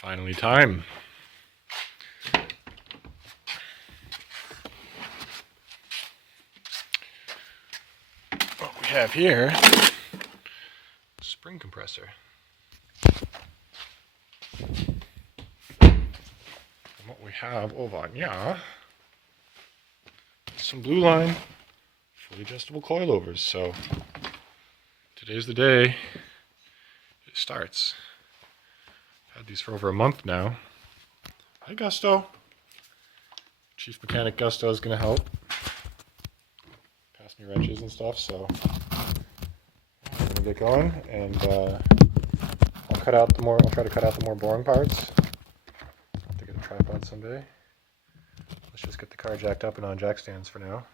Finally time. What we have here, spring compressor. And what we have over here, some BlueLine fully adjustable coilovers. So today's the day it starts. Had these for over a month now. Hi Gusto. Chief Mechanic Gusto is going to help. Pass me wrenches and stuff, so I'm going to get going, and I'll try to cut out the more boring parts. I'll have to get a tripod someday. Let's just get the car jacked up and on jack stands for now.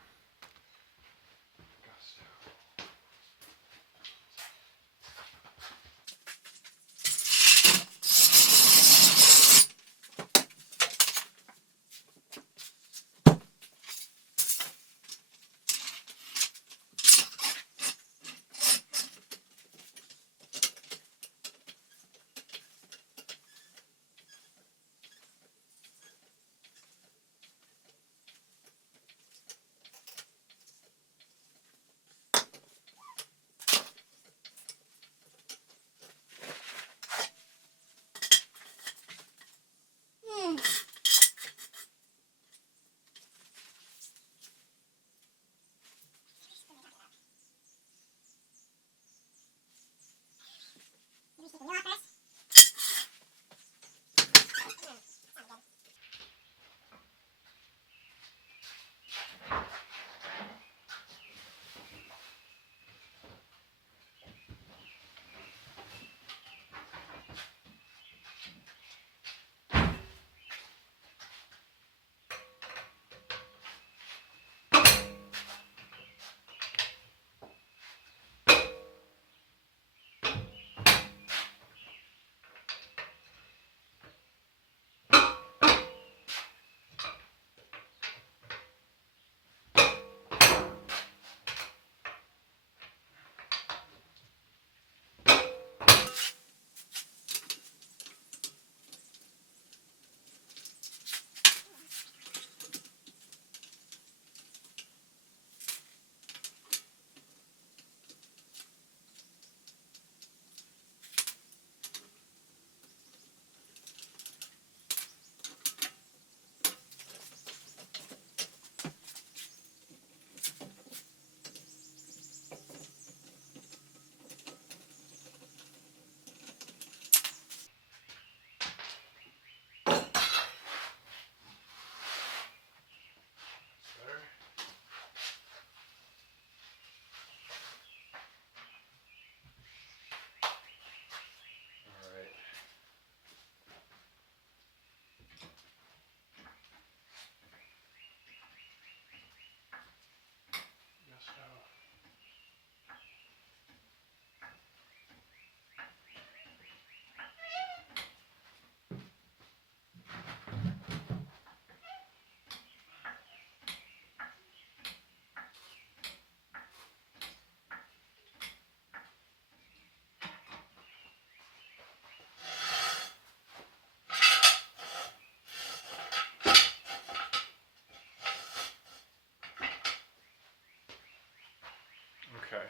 Okay,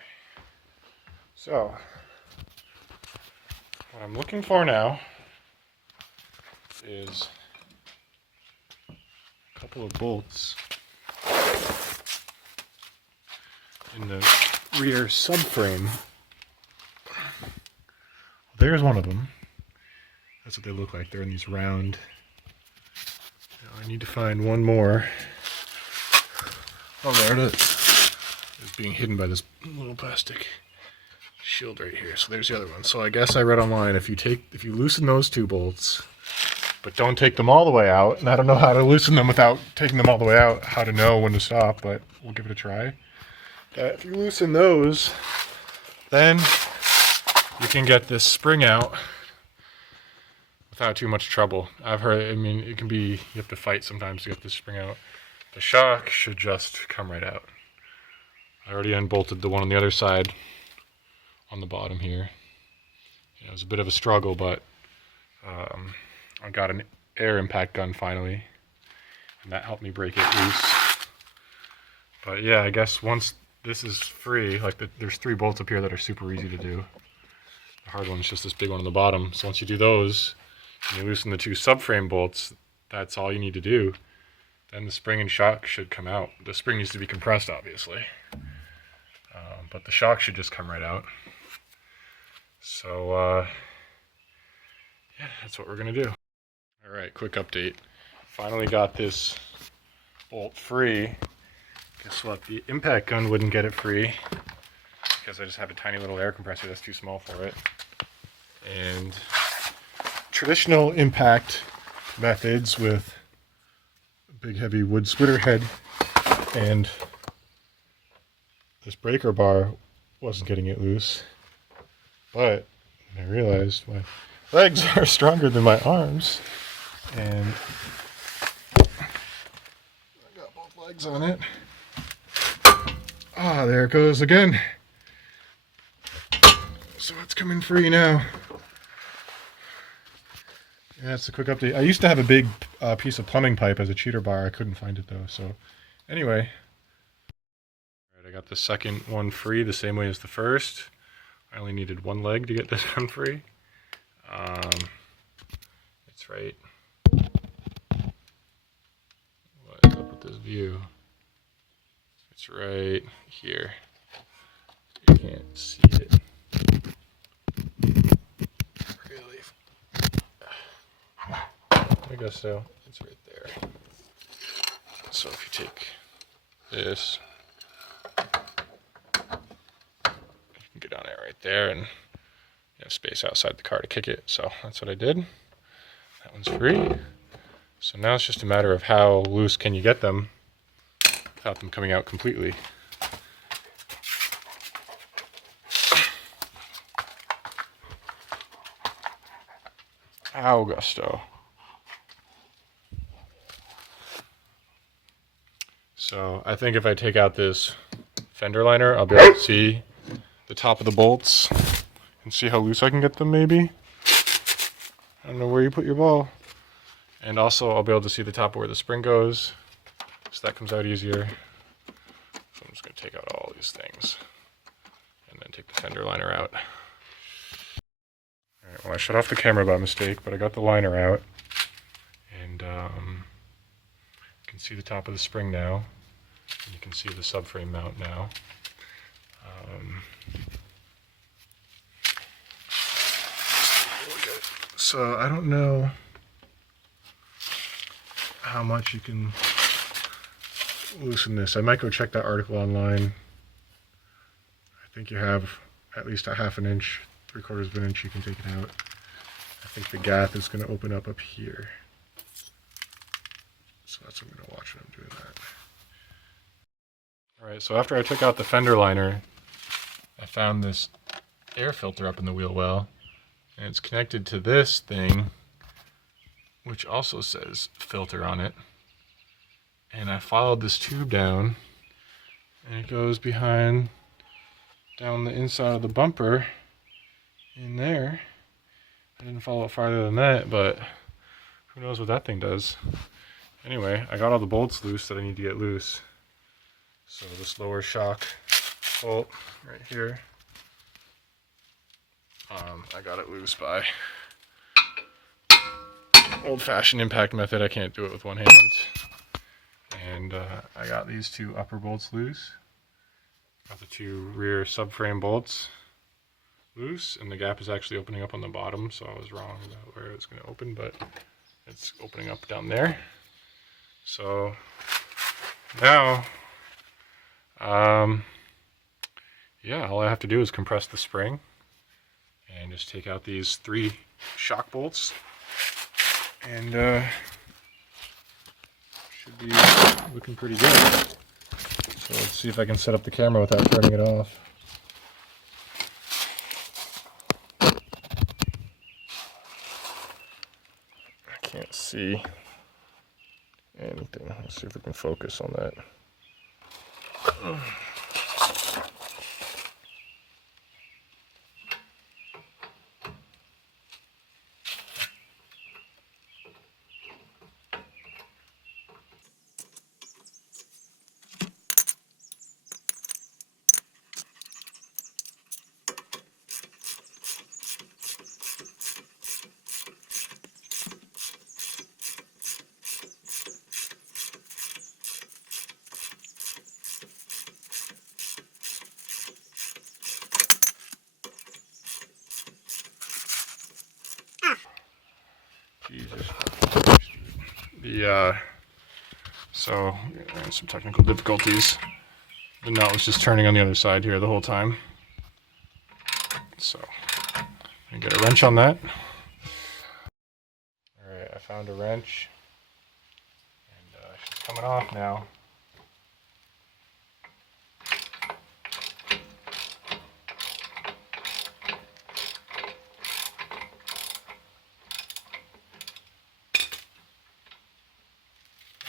so what I'm looking for now is a couple of bolts in the rear subframe. There's one of them. That's what they look like. They're in these round. Now I need to find one more. Oh, there it is. It's being hidden by this little plastic shield right here. So there's the other one. So I guess I read online if you loosen those two bolts, but don't take them all the way out, and I don't know how to loosen them without taking them all the way out, how to know when to stop, but we'll give it a try. If you loosen those, then you can get this spring out without too much trouble. I've heard, I mean, it can be, you have to fight sometimes to get this spring out. The shock should just come right out. I already unbolted the one on the other side on the bottom here. It was a bit of a struggle, but I got an air impact gun finally, and that helped me break it loose. But yeah, I guess once this is free, like there's 3 bolts up here that are super easy to do. The hard one's just this big one on the bottom. So once you do those, and you loosen the 2 subframe bolts, that's all you need to do. Then the spring and shock should come out. The spring needs to be compressed, obviously. But the shock should just come right out. So, yeah, that's what we're going to do. Alright, quick update. Finally got this bolt free. Guess what? The impact gun wouldn't get it free because I just have a tiny little air compressor that's too small for it. And traditional impact methods with a big heavy wood splitter head and this breaker bar wasn't getting it loose. But I realized my legs are stronger than my arms, and I got both legs on it. Ah, there it goes again. So it's coming free now. Yeah, that's a quick update. I used to have a big piece of plumbing pipe as a cheater bar. I couldn't find it though. So anyway, all right, I got the second one free the same way as the first. I only needed 1 leg to get this one free. It's right. What is up with this view? It's right here. You can't see it. Really? I guess so. It's right there. So if you take this, you can get on it right there, and you have space outside the car to kick it. So that's what I did. That one's free. So now it's just a matter of how loose can you get them without them coming out completely. Ow, Gusto. So I think if I take out this fender liner, I'll be able to see the top of the bolts and see how loose I can get them, maybe. I don't know where you put your ball. And also I'll be able to see the top of where the spring goes, so that comes out easier. So I'm just going to take out all these things and then take the fender liner out. Alright, well, I shut off the camera by mistake, but I got the liner out, and you can see the top of the spring now, and you can see the subframe mount now. So I don't know how much you can loosen this. I might go check that article online. I think you have at least a 1/2 inch, 3/4 of an inch you can take it out. I think the gaff is going to open up here. So that's what I'm going to watch when I'm doing that. Alright, so after I took out the fender liner, I found this air filter up in the wheel well, and it's connected to this thing, which also says filter on it. And I followed this tube down, and it goes behind, down the inside of the bumper in there. I didn't follow it farther than that, but who knows what that thing does. Anyway, I got all the bolts loose that I need to get loose. So this lower shock bolt right here, I got it loose by old-fashioned impact method. I can't do it with one hand. And I got these 2 upper bolts loose. Got the 2 rear subframe bolts loose, and the gap is actually opening up on the bottom, so I was wrong about where it was going to open, but it's opening up down there. So now, yeah, all I have to do is compress the spring and just take out these 3 shock bolts, and should be looking pretty good. So let's see if I can set up the camera without turning it off. I can't see anything. Let's see if we can focus on that. So some technical difficulties. The nut was just turning on the other side here the whole time. So I'm gonna get a wrench on that. All right, I found a wrench, and she's coming off now.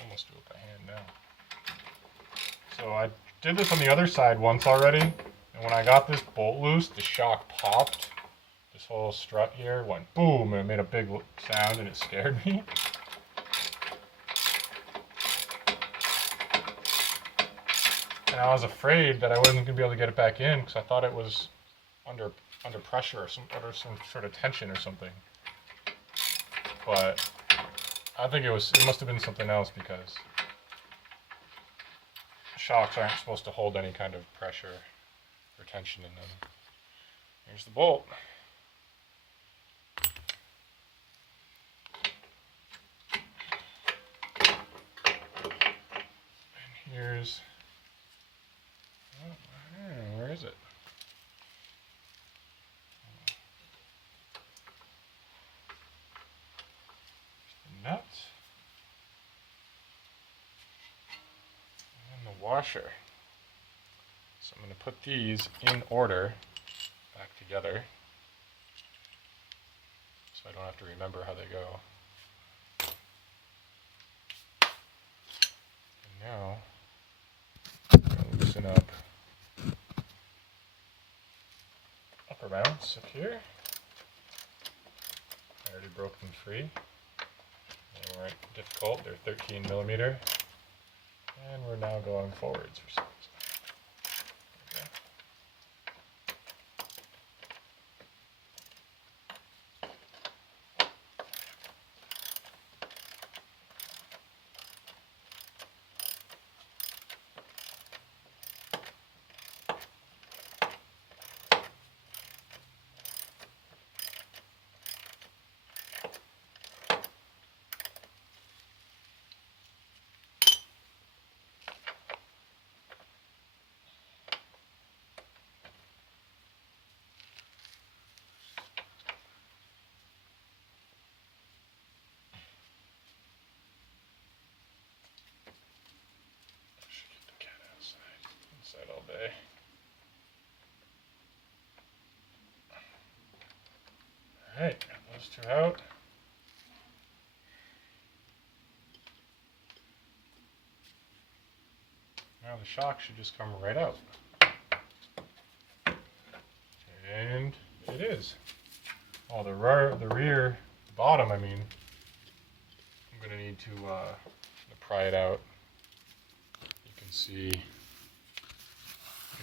Almost do it by hand now. So I did this on the other side once already, and when I got this bolt loose, the shock popped. This whole strut here went boom, and it made a big sound, and it scared me. And I was afraid that I wasn't going to be able to get it back in because I thought it was under pressure or some sort of tension or something. But I think it must have been something else because shocks aren't supposed to hold any kind of pressure or tension in them. Here's the bolt. And here's, where is it? The nut. And the washer. So I'm going to put these in order back together so I don't have to remember how they go. And now I'm going to loosen up upper mounts up here. I already broke them free. They weren't difficult, they're 13 millimeter. And we're now going forwards for some reason. Inside all day. Alright, got those two out. Now the shock should just come right out. And it is. Oh, the rear bottom, I mean, I'm going to need to pry it out. You can see.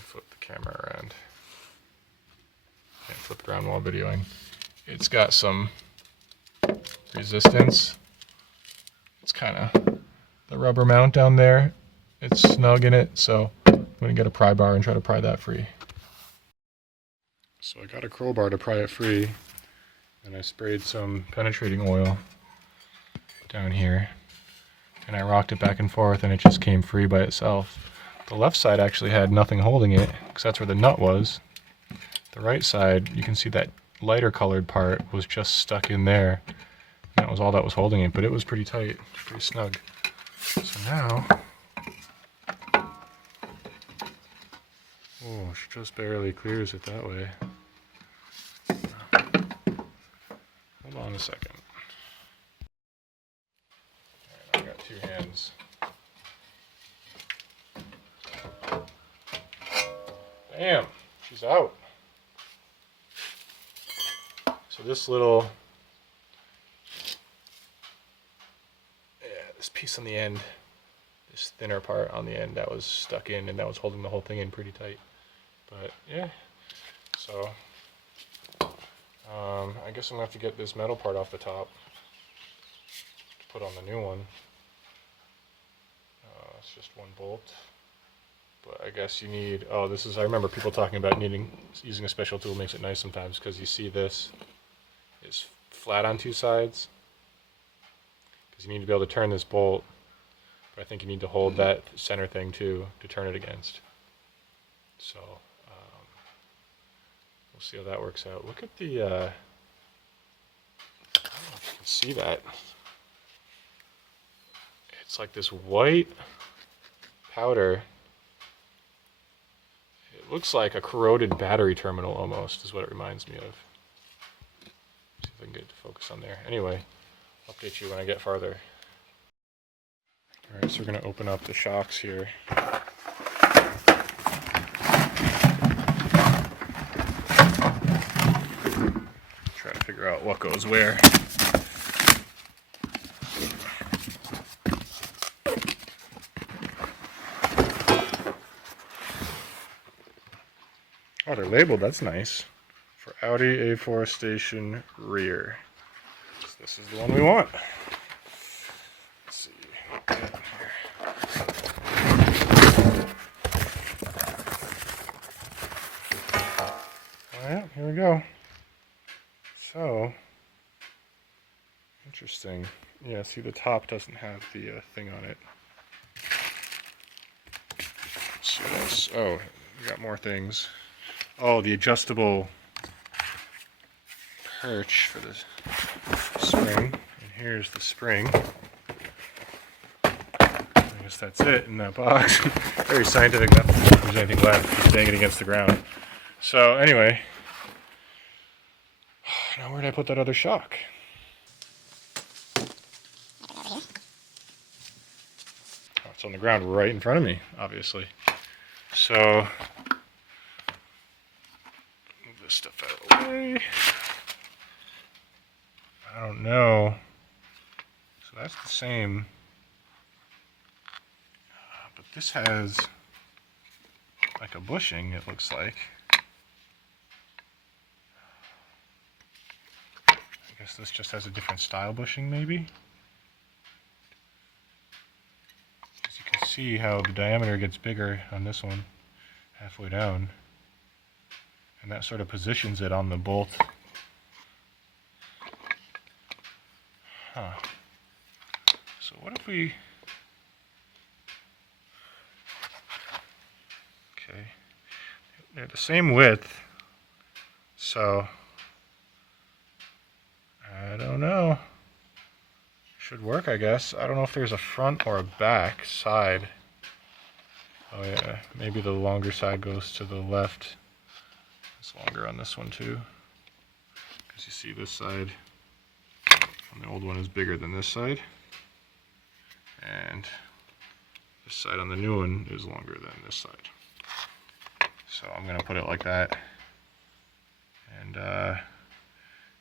Flip the camera around. Can't flip it around while videoing. It's got some resistance. It's kind of the rubber mount down there. It's snug in it, so I'm going to get a pry bar and try to pry that free. So I got a crowbar to pry it free, and I sprayed some penetrating oil down here, and I rocked it back and forth, and it just came free by itself. The left side actually had nothing holding it, because that's where the nut was. The right side, you can see that lighter colored part was just stuck in there. And that was all that was holding it, but it was pretty tight, pretty snug. So now, oh, she just barely clears it that way. Hold on a second. All right, I've got two hands. Bam, she's out. So this little, this piece on the end, this thinner part on the end, that was stuck in, and that was holding the whole thing in pretty tight. But yeah, so I guess I'm gonna have to get this metal part off the top to put on the new one. It's just one bolt. But I guess you need, oh, this is, I remember people talking about using a special tool makes it nice sometimes, because you see this is flat on two sides. because you need to be able to turn this bolt, but I think you need to hold that center thing too to turn it against. So we'll see how that works out. Look at the, I don't know if you can see that. It's like this white powder. It looks like a corroded battery terminal almost, is what it reminds me of. See if I can get it to focus on there. Anyway, I'll update you when I get farther. Alright, so we're going to open up the shocks here. Try to figure out what goes where. Oh, they're labeled, that's nice. For Audi A4 station rear. So this is the one we want. Let's see. Alright, here we go. So, interesting. Yeah, see the top doesn't have the thing on it. Let's see what else. Oh, we got more things. Oh, the adjustable perch for the spring. And here's the spring. I guess that's it in that box. Very scientific, not if there's anything left. Just bang it against the ground. So anyway, now where did I put that other shock? Oh, it's on the ground right in front of me, obviously. So move this stuff out of the way. I don't know. So that's the same. But this has like a bushing, it looks like. I guess this just has a different style bushing, maybe? As you can see how the diameter gets bigger on this one, halfway down. And that sort of positions it on the bolt. Huh. So what if we... Okay. They're the same width. So... I don't know. Should work, I guess. I don't know if there's a front or a back side. Oh yeah, maybe the longer side goes to the left. It's longer on this one too. Because you see this side on the old one is bigger than this side. And this side on the new one is longer than this side. So I'm going to put it like that. And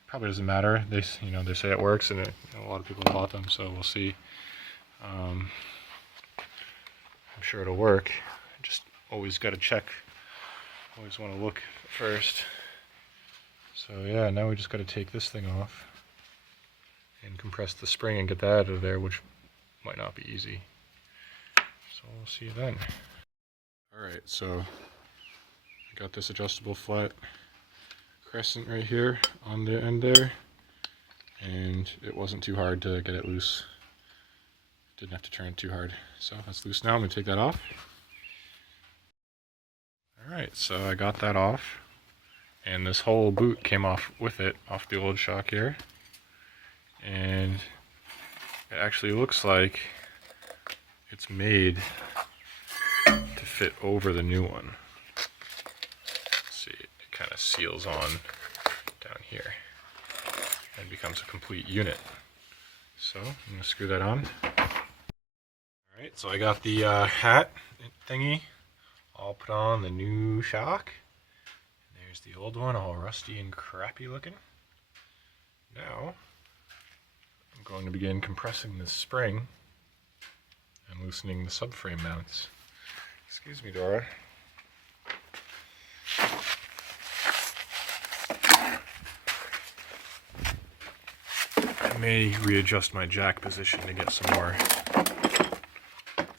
probably doesn't matter. They say it works, and a lot of people bought them, so we'll see. I'm sure it'll work. Just always got to check. Always want to look first. So yeah, now we just got to take this thing off and compress the spring and get that out of there, which might not be easy. So we'll see you then. Alright, so I got this adjustable flat crescent right here on the end there, and it wasn't too hard to get it loose. Didn't have to turn it too hard. So that's loose now. I'm going to take that off. Alright, so I got that off, and this whole boot came off with it, off the old shock here. And it actually looks like it's made to fit over the new one. Let's see, it kind of seals on down here and becomes a complete unit. So I'm going to screw that on. Alright, so I got the hat thingy all put on the new shock. There's the old one, all rusty and crappy looking. Now I'm going to begin compressing the spring and loosening the subframe mounts. Excuse me, Dora. I may readjust my jack position to get some more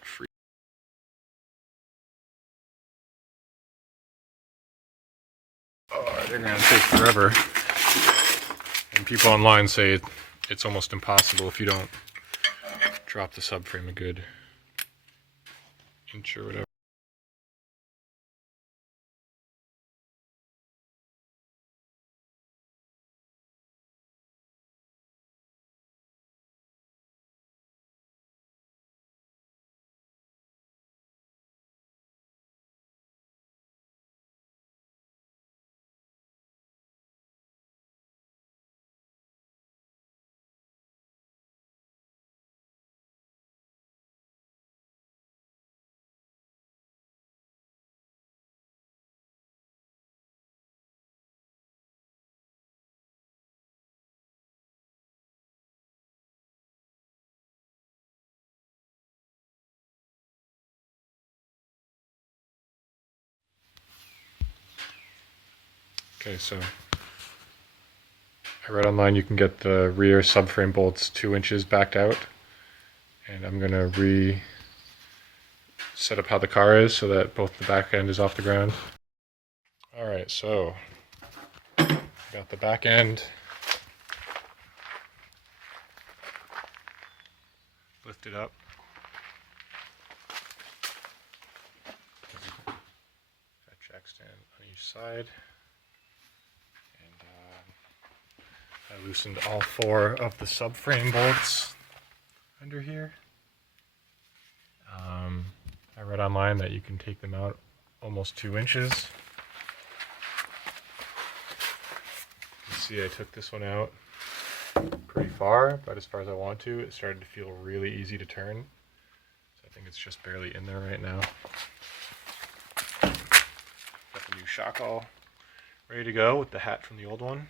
free. Oh, they're going to take forever. And people online say it's almost impossible if you don't drop the subframe a good inch or whatever. Okay, so I read online you can get the rear subframe bolts 2 inches backed out, and I'm gonna set up how the car is so that both the back end is off the ground. Alright, so got the back end lifted up. Got jack stand on each side. And I loosened all 4 of the subframe bolts under here. I read online that you can take them out almost 2 inches. You can see I took this one out pretty far, but as far as I want to. It started to feel really easy to turn. So I think it's just barely in there right now. Got the new shock all ready to go with the hat from the old one.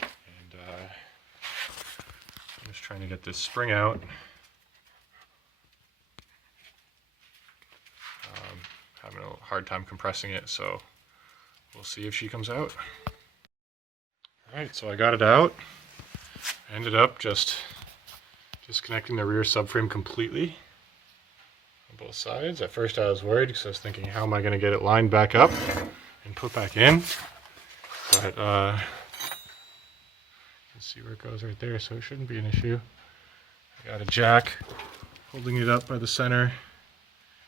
And I'm just trying to get this spring out. Having a hard time compressing it, so we'll see if she comes out. Alright, so I got it out. I ended up just disconnecting the rear subframe completely on both sides. At first I was worried because I was thinking, how am I going to get it lined back up and put back in? But you can see where it goes right there, so it shouldn't be an issue. I got a jack holding it up by the center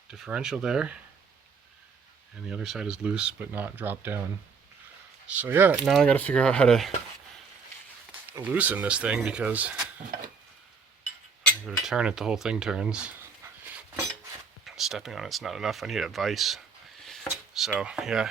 differential there. And the other side is loose but not dropped down. So yeah, now I gotta figure out how to loosen this thing because when I go to turn it, the whole thing turns. Stepping on it's not enough, I need a vise. So yeah,